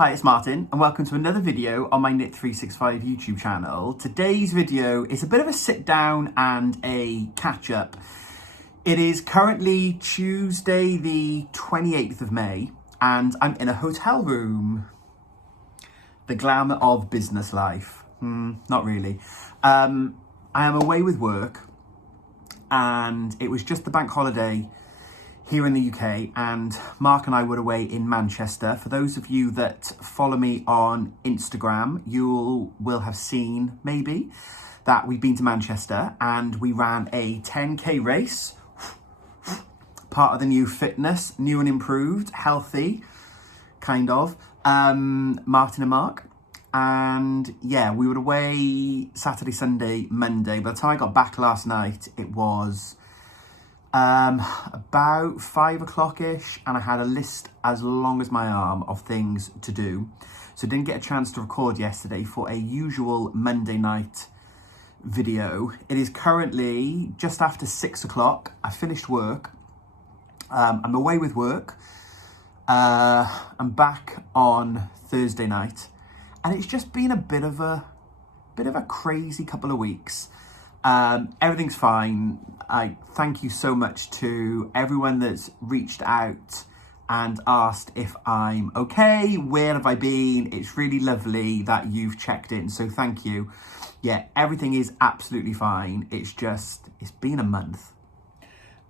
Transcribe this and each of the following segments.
Hi, it's Martin and welcome to another video on my Knit365 YouTube channel. Today's video is a bit of a sit down and a catch up. It is currently Tuesday the 28th of May and I'm in a hotel room. The glamour of business life. Not really. I am away with work and it was just the bank holiday here in the UK, and Mark and I were away in Manchester. For those of you that follow me on Instagram, you will have seen maybe that we've been to Manchester and we ran a 10k race, part of the new fitness, new and improved, healthy, kind of, Martin and Mark. And yeah, we were away Saturday, Sunday, Monday. By the time I got back last night, it was about 5 o'clock-ish, and I had a list as long as my arm of things to do. So didn't get a chance to record yesterday for a usual Monday night video. It is currently just after 6 o'clock. I finished work. I'm away with work. I'm back on Thursday night, and it's just been a bit of a crazy couple of weeks. Everything's fine. I thank you so much to everyone that's reached out and asked if I'm okay, where have I been. It's really lovely that you've checked in, so thank you. Yeah, everything is absolutely fine. It's been a month.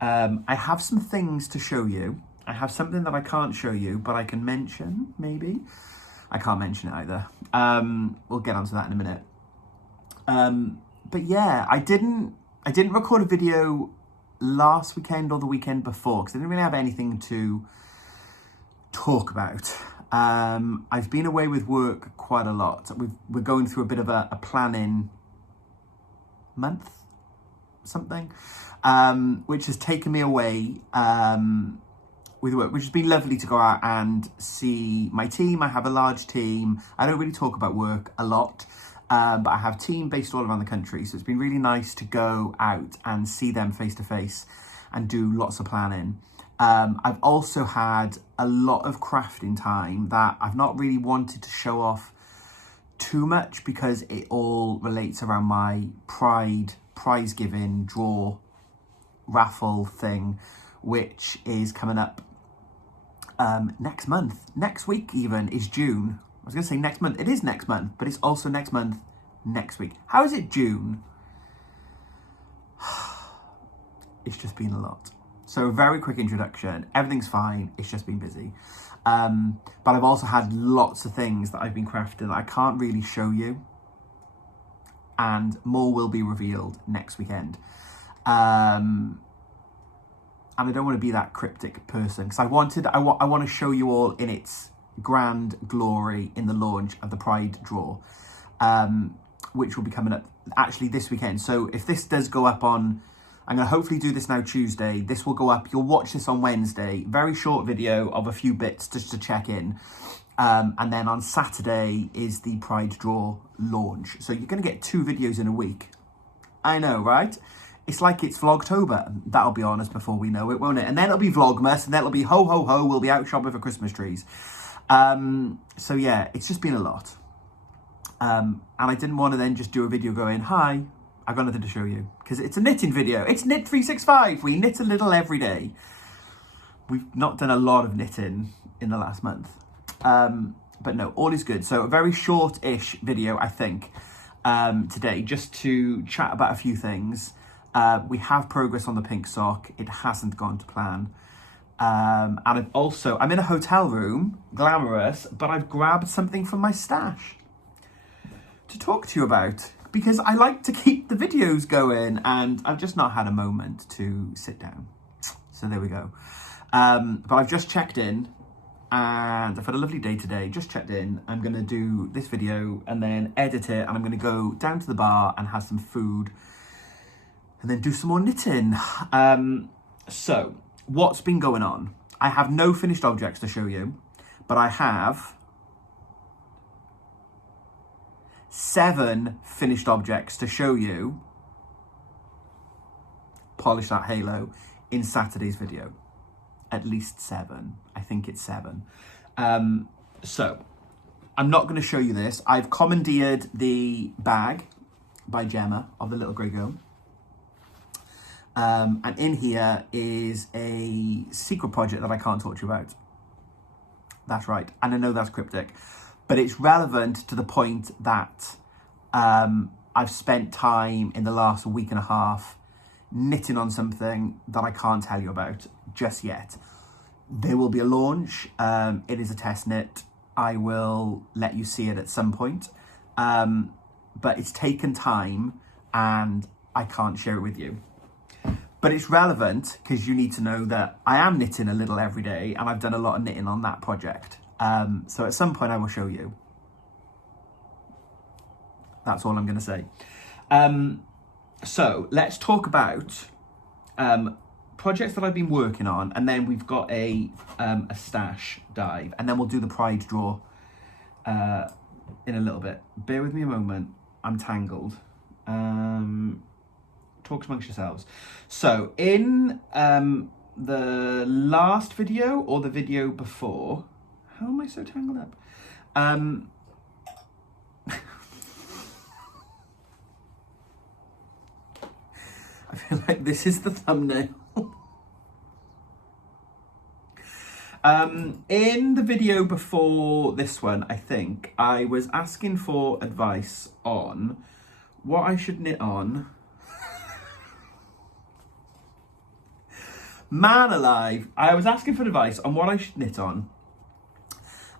I have some things to show you. I have something that I can't show you, but I can mention, maybe. I can't mention it either. We'll get onto that in a minute. But yeah, I didn't record a video last weekend or the weekend before because I didn't really have anything to talk about. I've been away with work quite a lot. We're going through a bit of a planning month, something, which has taken me away with work, which has been lovely to go out and see my team. I have a large team. I don't really talk about work a lot. But I have a team based all around the country, so it's been really nice to go out and see them face to face and do lots of planning. I've also had a lot of crafting time that I've not really wanted to show off too much because it all relates around my prize giving draw raffle thing, which is coming up next month. Next week even is June. I was going to say next month. It is next month, but it's also next month, next week. How is it June? It's just been a lot. So a very quick introduction. Everything's fine. It's just been busy. But I've also had lots of things that I've been crafting that I can't really show you. And more will be revealed next weekend. And I don't want to be that cryptic person because I want to show you all in its grand glory in the launch of the Pride draw, which will be coming up actually this weekend. So if this does go up on, I'm going to hopefully do this now Tuesday, this will go up, you'll watch this on Wednesday, very short video of a few bits just to check in, and then on Saturday is the Pride draw launch. So you're going to get 2 videos in a week. I know, right? It's like it's Vlogtober. That'll be honest before we know it, won't it? And then it'll be Vlogmas, and then it'll be ho ho ho, we'll be out shopping for Christmas trees. So yeah, it's just been a lot. And I didn't want to then just do a video going, hi, I've got nothing to show you. Because it's a knitting video. It's Knit365. We knit a little every day. We've not done a lot of knitting in the last month. But no, all is good. So a very short-ish video, I think, today, just to chat about a few things. We have progress on the pink sock. It hasn't gone to plan. And I'm in a hotel room, glamorous, but I've grabbed something from my stash to talk to you about because I like to keep the videos going and I've just not had a moment to sit down. So there we go. But I've just checked in and I've had a lovely day today, just checked in. I'm going to do this video and then edit it, and I'm going to go down to the bar and have some food and then do some more knitting. So what's been going on? I have no finished objects to show you, but I have 7 finished objects to show you. Polish that halo in Saturday's video. At least 7. I think it's 7. So I'm not going to show you this. I've commandeered the bag by Gemma of the Little Grey Girl. And in here is a secret project that I can't talk to you about. That's right. And I know that's cryptic, but it's relevant to the point that I've spent time in the last week and a half knitting on something that I can't tell you about just yet. There will be a launch. It is a test knit. I will let you see it at some point. But it's taken time and I can't share it with you. But it's relevant because you need to know that I am knitting a little every day and I've done a lot of knitting on that project. So at some point I will show you. That's all I'm going to say. So let's talk about projects that I've been working on, and then we've got a stash dive, and then we'll do the pride draw in a little bit. Bear with me a moment. I'm tangled. Talk amongst yourselves. So in the last video or the video before, how am I so tangled up? I feel like this is the thumbnail. In the video before this one, I think, I was asking for advice on what I should knit on. Man alive, I was asking for advice on what I should knit on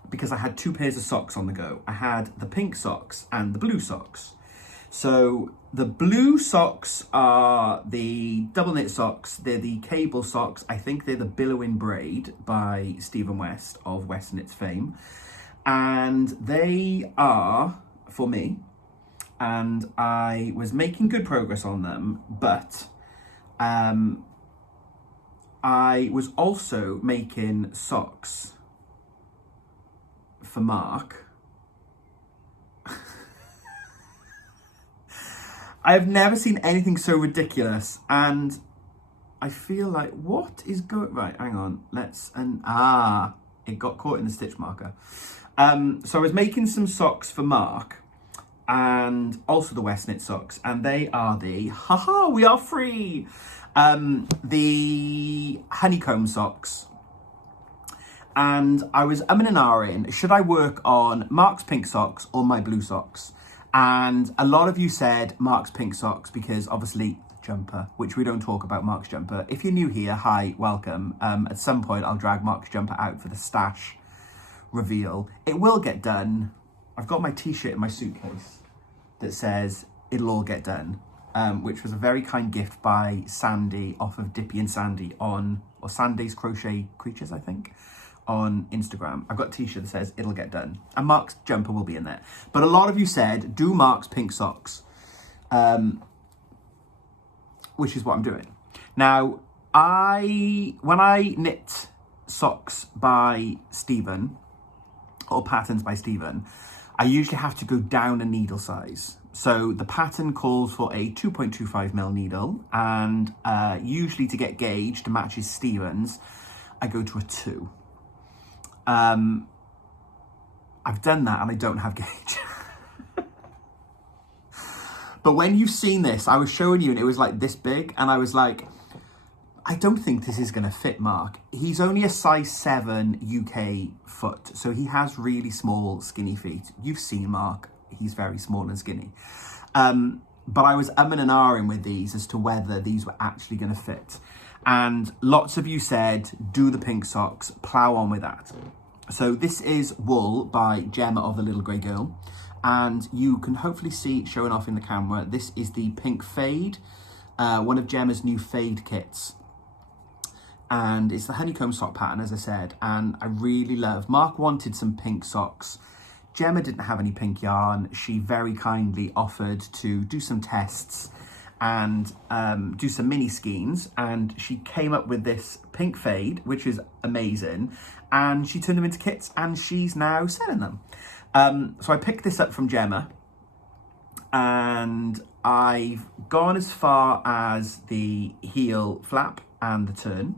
because I had two pairs of socks on the go. I had the pink socks and the blue socks. So the blue socks are the double knit socks. They're the cable socks. I think they're the Billowing Braid by Stephen West of West Knits fame. And they are for me. And I was making good progress on them, but I was also making socks for Mark. I've never seen anything so ridiculous, and I feel like, what is going... Right, hang on. It got caught in the stitch marker. So I was making some socks for Mark, and also the West Knit socks, and they are the, we are free, the honeycomb socks. And I was umming and ahhing, should I work on Mark's pink socks or my blue socks? And a lot of you said Mark's pink socks because obviously jumper, which we don't talk about Mark's jumper. If you're new here, hi, welcome. At some point I'll drag Mark's jumper out for the stash reveal. It will get done. I've got my t-shirt in my suitcase that says it'll all get done, which was a very kind gift by Sandy off of Dippy and Sandy or Sandy's Crochet Creatures, I think, on Instagram. I've got a t-shirt that says it'll get done, and Mark's jumper will be in there. But a lot of you said do Mark's pink socks, which is what I'm doing now. When I knit socks by Stephen or patterns by Stephen, I usually have to go down a needle size. So the pattern calls for a 2.25mm needle, and usually to get gauge to match his Stephen's, I go to a 2. I've done that and I don't have gauge. But when you've seen this, I was showing you and it was like this big, and I was like, I don't think this is going to fit Mark. He's only a size 7 UK foot, so he has really small, skinny feet. You've seen Mark. He's very small and skinny. But I was umming and ahhing with these as to whether these were actually going to fit. And lots of you said, do the pink socks, plow on with that. So this is wool by Gemma of the Little Grey Girl. And you can hopefully see it showing off in the camera. This is the pink fade, one of Gemma's new fade kits. And it's the honeycomb sock pattern, as I said, and I really love. Mark wanted some pink socks. Gemma didn't have any pink yarn. She very kindly offered to do some tests and do some mini skeins, and she came up with this pink fade, which is amazing, and she turned them into kits, and she's now selling them. So I picked this up from Gemma, and I've gone as far as the heel flap and the turn,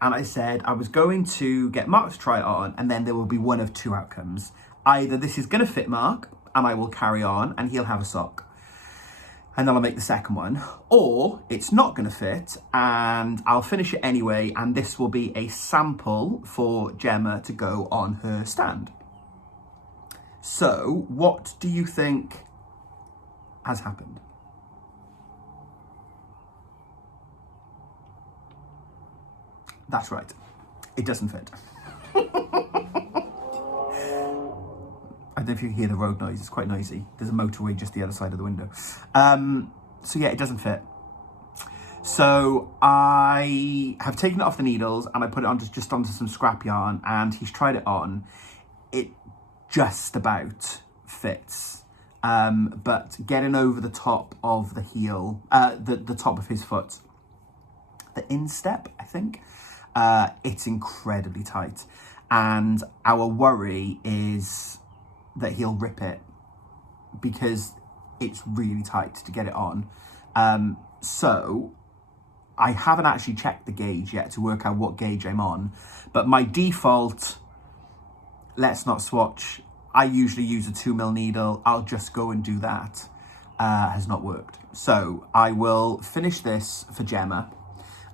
and I said I was going to get Mark to try it on, and then there will be one of two outcomes. either this is going to fit Mark and I will carry on and he'll have a sock, and then I'll make the second one, or it's not going to fit and I'll finish it anyway, and this will be a sample for Gemma to go on her stand. So, what do you think has happened? That's right. It doesn't fit. I don't know if you can hear the road noise. It's quite noisy. There's a motorway just the other side of the window. So yeah, it doesn't fit. So I have taken it off the needles and I put it on just onto some scrap yarn, and he's tried it on. It just about fits. But getting over the top of the heel, the top of his foot, the instep, I think, it's incredibly tight. And our worry is that he'll rip it because it's really tight to get it on. So I haven't actually checked the gauge yet to work out what gauge I'm on, but my default, let's not swatch, I usually use a 2mm needle, I'll just go and do that, has not worked. So I will finish this for Gemma,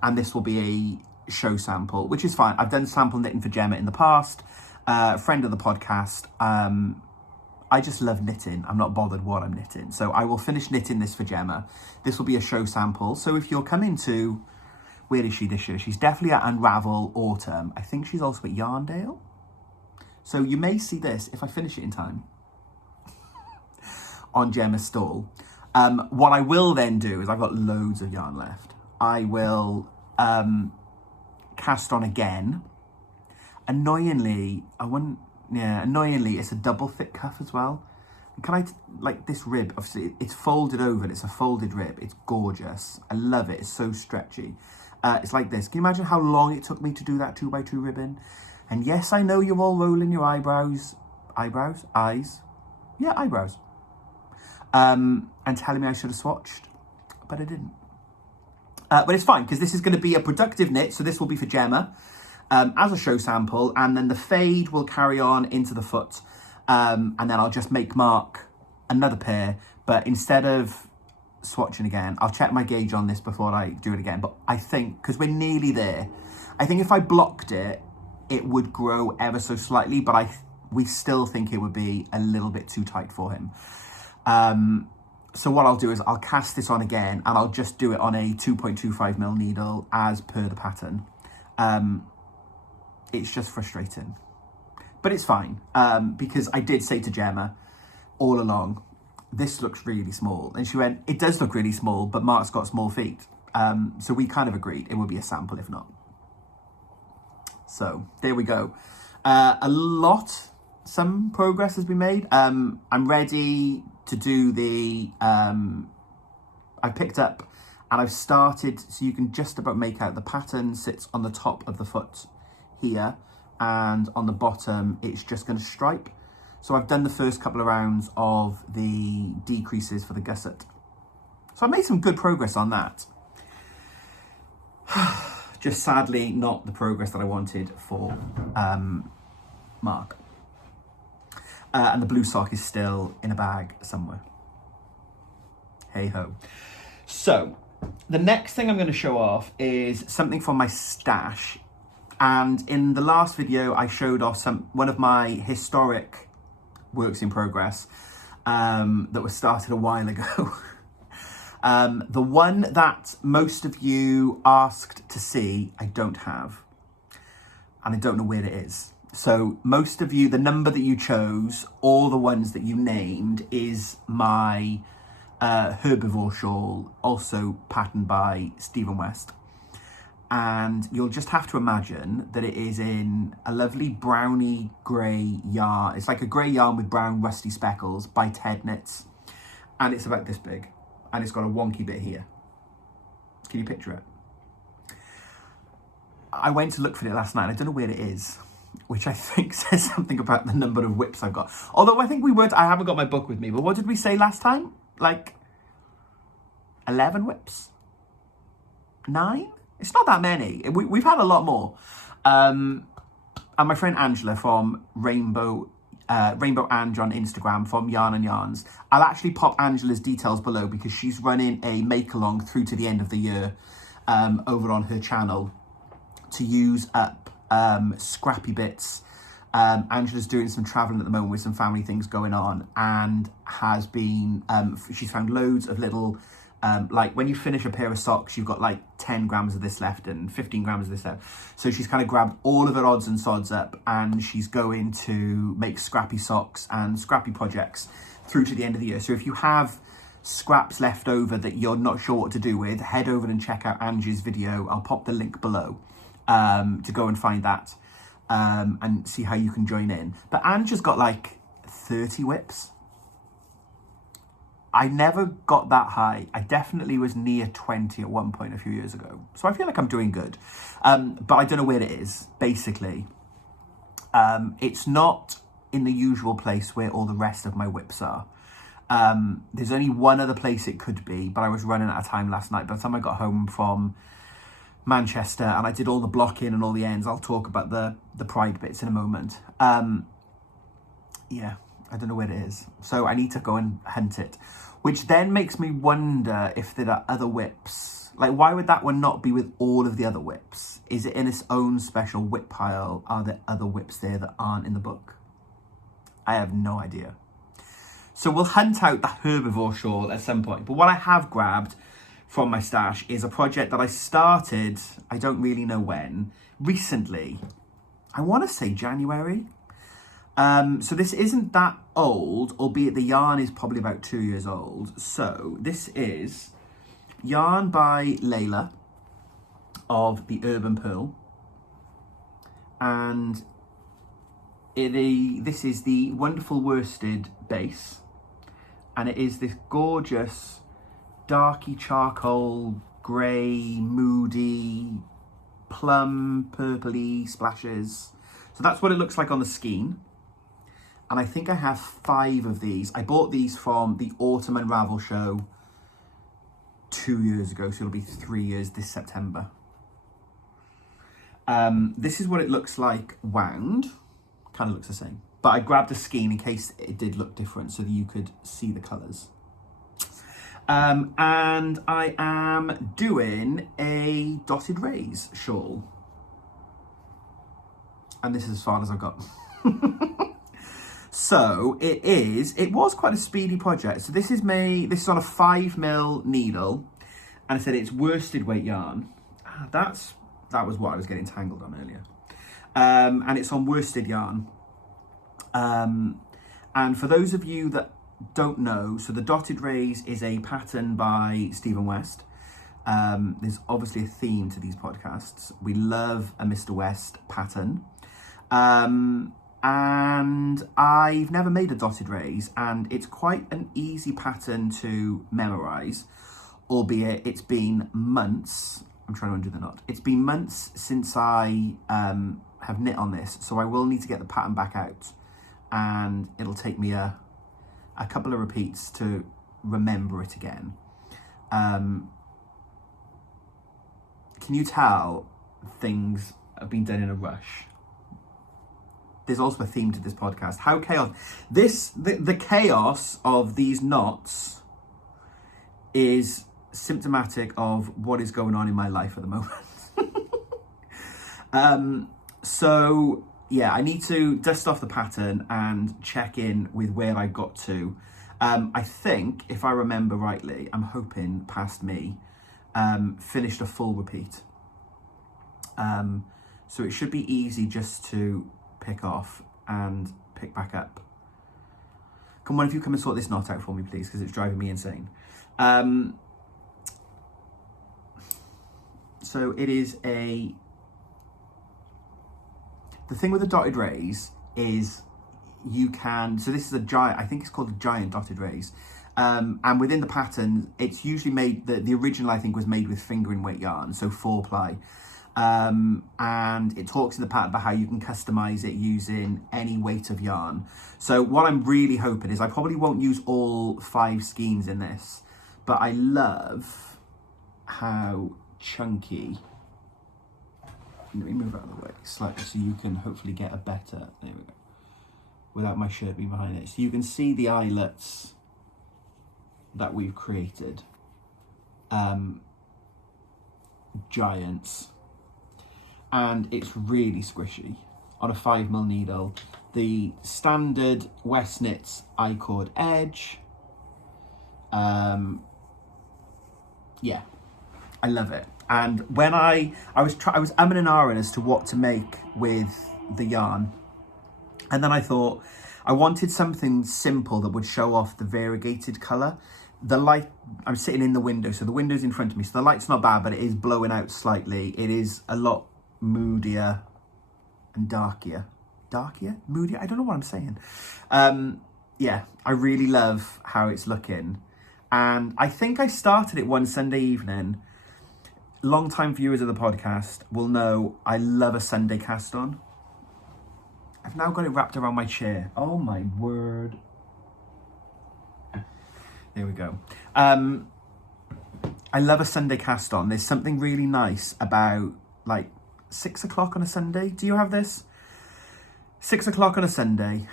and this will be a show sample, which is fine. I've done sample knitting for Gemma in the past, friend of the podcast. I just love knitting. I'm not bothered what I'm knitting. So I will finish knitting this for Gemma. This will be a show sample. So if you're coming to, where is she this year? She's definitely at Unravel Autumn. I think she's also at Yarndale. So you may see this, if I finish it in time, on Gemma's stall. What I will then do is, I've got loads of yarn left. I will cast on again. Annoyingly, it's a double thick cuff as well. Can I, like this rib, obviously it's folded over and it's a folded rib. It's gorgeous. I love it. It's so stretchy. It's like this. Can you imagine how long it took me to do that 2x2 ribbon? And yes, I know you're all rolling your eyebrows. Eyebrows? Eyes? Yeah, eyebrows. And telling me I should have swatched, but I didn't. But it's fine, because this is going to be a productive knit, so this will be for Gemma as a show sample, and then the fade will carry on into the foot, and then I'll just make Mark another pair, but instead of swatching again, I'll check my gauge on this before I do it again, but I think, because we're nearly there, I think if I blocked it, it would grow ever so slightly, but we still think it would be a little bit too tight for him. So what I'll do is I'll cast this on again, and I'll just do it on a 2.25mm needle as per the pattern. It's just frustrating, but it's fine, because I did say to Gemma all along, this looks really small. And she went, it does look really small, but Mark's got small feet. So we kind of agreed it would be a sample if not. So there we go. Some progress has been made. I'm ready to do the, I picked up and I've started, so you can just about make out the pattern sits on the top of the foot here, and on the bottom it's just going to stripe. So I've done the first couple of rounds of the decreases for the gusset. So I made some good progress on that. Just sadly not the progress that I wanted for Mark. And the blue sock is still in a bag somewhere. Hey ho. So the next thing I'm going to show off is something from my stash. And in the last video, I showed off one of my historic works in progress that was started a while ago. The one that most of you asked to see, I don't have. And I don't know where it is. So most of you, the number that you chose, all the ones that you named, is my herbivore shawl, also patterned by Stephen West. And you'll just have to imagine that it is in a lovely browny grey yarn. It's like a grey yarn with brown rusty speckles by Ted Knits. And it's about this big. And it's got a wonky bit here. Can you picture it? I went to look for it last night. I don't know where it is, which I think says something about the number of whips I've got. Although I think I haven't got my book with me, but what did we say last time? Like 11 whips? 9? It's not that many. We've had a lot more. And my friend Angela from Rainbow Rainbow Ange on Instagram from Yarn and Yarns. I'll actually pop Angela's details below because she's running a make-along through to the end of the year over on her channel to use up scrappy bits. Angela's doing some travelling at the moment with some family things going on, and has been, she's found loads of little, like when you finish a pair of socks, you've got like 10 grams of this left and 15 grams of this left. So she's kind of grabbed all of her odds and sods up, and she's going to make scrappy socks and scrappy projects through to the end of the year. So if you have scraps left over that you're not sure what to do with, head over and check out Ange's video. I'll pop the link below to go and find that and see how you can join in. But Ange has got like 30 whips. I never got that high. I definitely was near 20 at one point a few years ago. So I feel like I'm doing good. But I don't know where it is, basically. It's not in the usual place where all the rest of my whips are. There's only one other place it could be, but I was running out of time last night. By the time I got home from Manchester and I did all the blocking and all the ends, I'll talk about the pride bits in a moment. Yeah, I don't know where it is. So I need to go and hunt it, which then makes me wonder if there are other whips. Like, why would that one not be with all of the other whips? Is it in its own special whip pile? Are there other whips there that aren't in the book? I have no idea. So we'll hunt out the herbivore shawl at some point. But what I have grabbed from my stash is a project that I started, I don't really know when, recently. I want to say January. So this isn't that old, albeit the yarn is probably about 2 years old. So this is yarn by Layla of the Urban Pearl. And this is the wonderful worsted base. And it is this gorgeous darky charcoal, grey, moody, plum, purpley splashes. So that's what it looks like on the skein. And I think I have 5 of these. I bought these from the Autumn Unravel show 2 years ago, so it'll be 3 years this September. This is what it looks like wound. Kind of looks the same. But I grabbed the skein in case it did look different so that you could see the colours. And I am doing a dotted rays shawl. And this is as far as I've got. So it was quite a speedy project. So this is on a 5mm needle, and I said it's worsted weight yarn. That was what I was getting tangled on earlier. And it's on worsted yarn. And for those of you that don't know, so the Dotted Rays is a pattern by Stephen West. There's obviously a theme to these podcasts. We love a Mr. West pattern. And I've never made a Dotted Rays, and it's quite an easy pattern to memorize, albeit it's been months. I'm trying to undo the knot. It's been months since I have knit on this, so I will need to get the pattern back out, and it'll take me a couple of repeats to remember it again. Can you tell things have been done in a rush? There's also a theme to this podcast. How chaos. The chaos of these knots is symptomatic of what is going on in my life at the moment. So yeah, I need to dust off the pattern and check in with where I got to. I think, if I remember rightly, I'm hoping past me, finished a full repeat. So it should be easy just to pick off and pick back up. Come on, if you come and sort this knot out for me, please, because it's driving me insane. So it is the thing with the Dotted Rays is you can, so this is a giant, I think it's called a giant Dotted Rays. And within the pattern, it's usually made, the original I think was made with fingering weight yarn, so 4-ply. And it talks in the pattern about how you can customize it using any weight of yarn. So what I'm really hoping is I probably won't use all 5 skeins in this, but I love how chunky. Let me move out of the way slightly so you can hopefully get a better, there we go, without my shirt being behind it. So you can see the eyelets that we've created. Giants. And it's really squishy on a 5mm needle. The standard West Knits I-cord edge. Yeah, I love it. And when I was umming and ahhing as to what to make with the yarn, and then I thought I wanted something simple that would show off the variegated colour. The light, I'm sitting in the window, so the window's in front of me, so the light's not bad, but it is blowing out slightly. It is a lot moodier and darkier. Moodier? I don't know what I'm saying. Yeah, I really love how it's looking. And I think I started it one Sunday evening. Long-time viewers of the podcast will know I love a Sunday cast on. I've now got it wrapped around my chair. Oh my word. There we go. I love a Sunday cast on. There's something really nice about like 6 o'clock on a Sunday. Do you have this? 6 o'clock on a Sunday.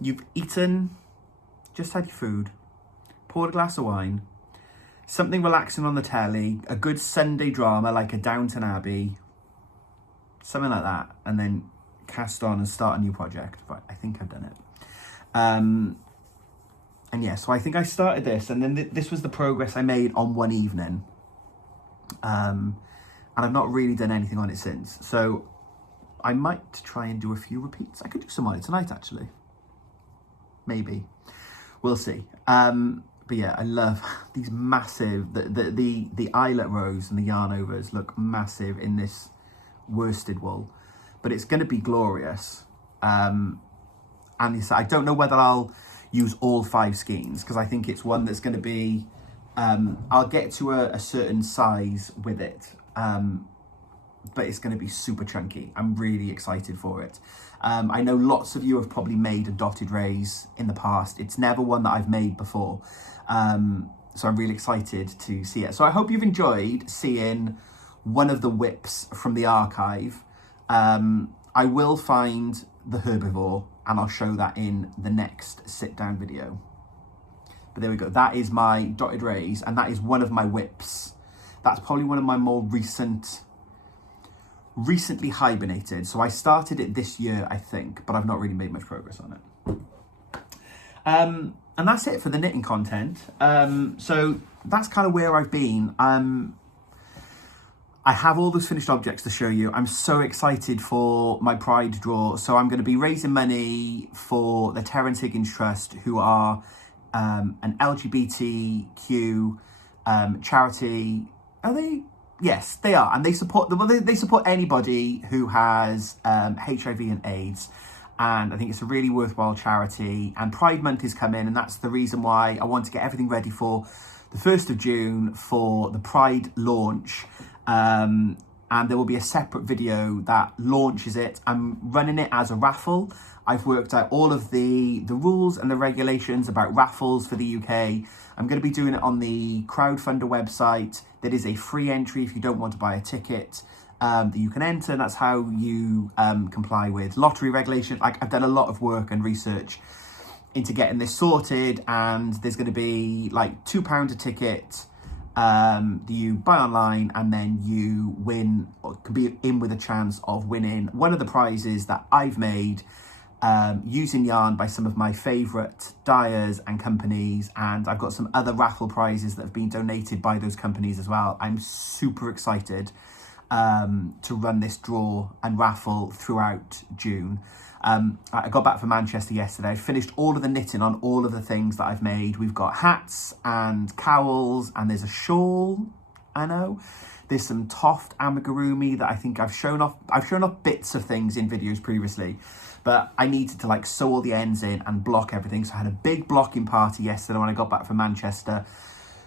You've eaten, just had your food, poured a glass of wine, something relaxing on the telly, a good Sunday drama like a Downton Abbey, something like that, and then cast on and start a new project. But I think I've done it. And yeah, so I think I started this, and then this was the progress I made on one evening. And I've not really done anything on it since. So I might try and do a few repeats. I could do some on it tonight, actually. Maybe. We'll see. But yeah, I love these massive, the eyelet rows and the yarn overs look massive in this worsted wool. But it's going to be glorious. And I don't know whether I'll use all 5 skeins, because I think it's one that's going to be, I'll get to a certain size with it, but it's going to be super chunky. I'm really excited for it. I know lots of you have probably made a dotted raise in the past. It's never one that I've made before, so I'm really excited to see it. So I hope you've enjoyed seeing one of the whips from the archive. I will find the herbivore, and I'll show that in the next sit down video. But there we go. That is my dotted raise, and that is one of my whips. That's probably one of my more recently hibernated. So I started it this year, I think, but I've not really made much progress on it. And that's it for the knitting content. So that's kind of where I've been. I have all those finished objects to show you. I'm so excited for my Pride draw. So I'm going to be raising money for the Terence Higgins Trust, who are an LGBTQ charity. Are they? Yes, they are. And they support they support anybody who has HIV and AIDS. And I think it's a really worthwhile charity. And Pride Month is coming, and that's the reason why I want to get everything ready for the 1st of June for the Pride launch. And there will be a separate video that launches it. I'm running it as a raffle. I've worked out all of the rules and the regulations about raffles for the UK. I'm going to be doing it on the crowdfunder website. That is a free entry if you don't want to buy a ticket that you can enter. And that's how you comply with lottery regulations. I've done a lot of work and research into getting this sorted, and there's going to be like £2 a ticket. You buy online, and then you win, or could be in with a chance of winning one of the prizes that I've made using yarn by some of my favourite dyers and companies. And I've got some other raffle prizes that have been donated by those companies as well. I'm super excited to run this draw and raffle throughout June. I got back from Manchester yesterday. I finished all of the knitting on all of the things that I've made. We've got hats and cowls, and there's a shawl, I know. There's some Toft amigurumi that I think I've shown off. I've shown off bits of things in videos previously, but I needed to like sew all the ends in and block everything. So I had a big blocking party yesterday when I got back from Manchester.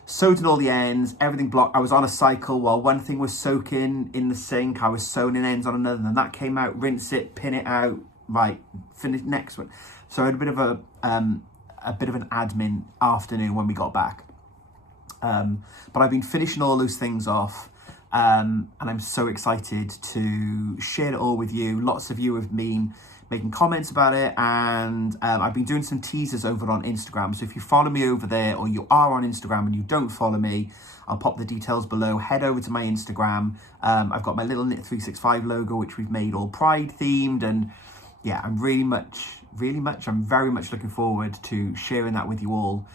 Sewed in all the ends, everything blocked. I was on a cycle while one thing was soaking in the sink. I was sewing in ends on another, and then that came out, rinse it, pin it out, right, finish next one. So I had a bit of an admin afternoon when we got back. But I've been finishing all those things off, and I'm so excited to share it all with you. Lots of you have been making comments about it, and I've been doing some teasers over on Instagram. So if you follow me over there, or you are on Instagram and you don't follow me, I'll pop the details below. Head over to my Instagram. I've got my little Knit365 logo, which we've made all Pride themed, and yeah, I'm I'm very much looking forward to sharing that with you all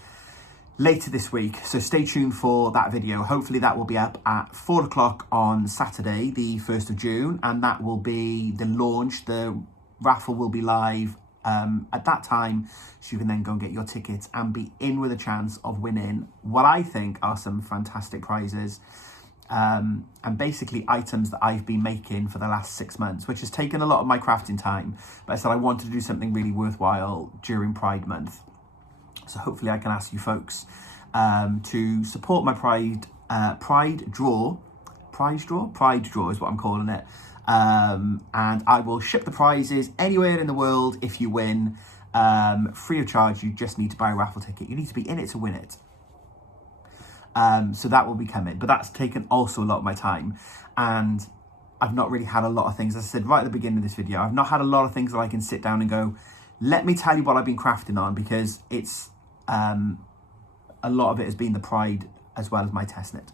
later this week. So stay tuned for that video. Hopefully that will be up at 4 o'clock on Saturday, the 1st of June, and that will be the launch. The raffle will be live at that time, so you can then go and get your tickets and be in with a chance of winning what I think are some fantastic prizes, and basically items that I've been making for the last 6 months, which has taken a lot of my crafting time, but I said I wanted to do something really worthwhile during Pride Month. So hopefully I can ask you folks to support my Pride draw is what I'm calling it. And I will ship the prizes anywhere in the world if you win, free of charge. You just need to buy a raffle ticket. You need to be in it to win it. So that will be coming, but that's taken also a lot of my time, and I've not really had a lot of things. As I said right at the beginning of this video, I've not had a lot of things that I can sit down and go, let me tell you what I've been crafting on, because it's a lot of it has been the Pride as well as my test knit.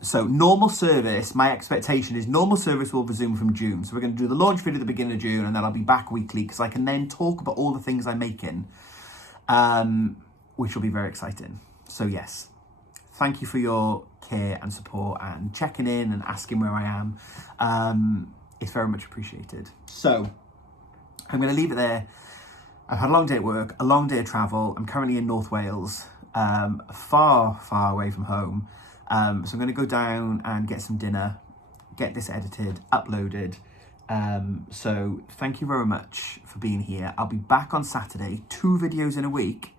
So normal service, my expectation is normal service will resume from June. So we're going to do the launch video at the beginning of June, and then I'll be back weekly, because I can then talk about all the things I'm making, which will be very exciting. So yes, thank you for your care and support and checking in and asking where I am. It's very much appreciated. So I'm going to leave it there. I've had a long day at work, a long day of travel. I'm currently in North Wales, far, far away from home. So I'm going to go down and get some dinner, get this edited, uploaded. So thank you very much for being here. I'll be back on Saturday, 2 videos in a week.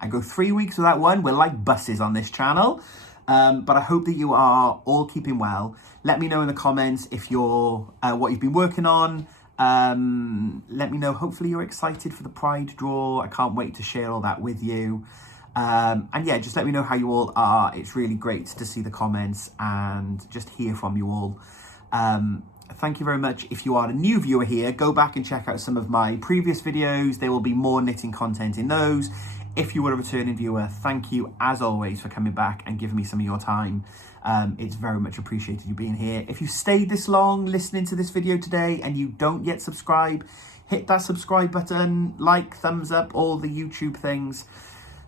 I go 3 weeks without one. We're like buses on this channel. But I hope that you are all keeping well. Let me know in the comments if you're what you've been working on. Let me know. Hopefully you're excited for the Pride draw. I can't wait to share all that with you. And yeah, just let me know how you all are. It's really great to see the comments and just hear from you all. Thank you very much. If you are a new viewer here, go back and check out some of my previous videos. There will be more knitting content in those. If you were a returning viewer, thank you as always for coming back and giving me some of your time. It's very much appreciated you being here. If you stayed this long listening to this video today and you don't yet subscribe, hit that subscribe button, like, thumbs up, all the YouTube things.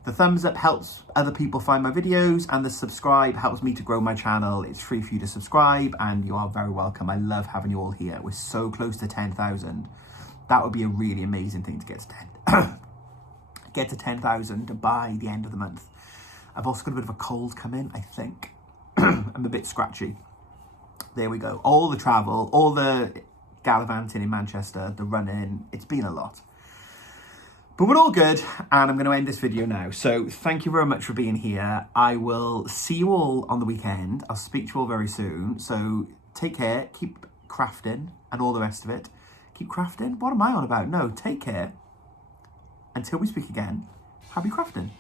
The thumbs up helps other people find my videos, and the subscribe helps me to grow my channel. It's free for you to subscribe, and you are very welcome. I love having you all here. We're so close to 10,000. That would be a really amazing thing to get to 10. Get to 10,000 by the end of the month. I've also got a bit of a cold coming, I think. I'm a bit scratchy. There we go. All the travel, all the gallivanting in Manchester, the running, it's been a lot. But we're all good, and I'm going to end this video now. So thank you very much for being here. I will see you all on the weekend. I'll speak to you all very soon. So take care, keep crafting, and all the rest of it. Keep crafting? What am I on about? No, take care. Until we speak again, happy crafting.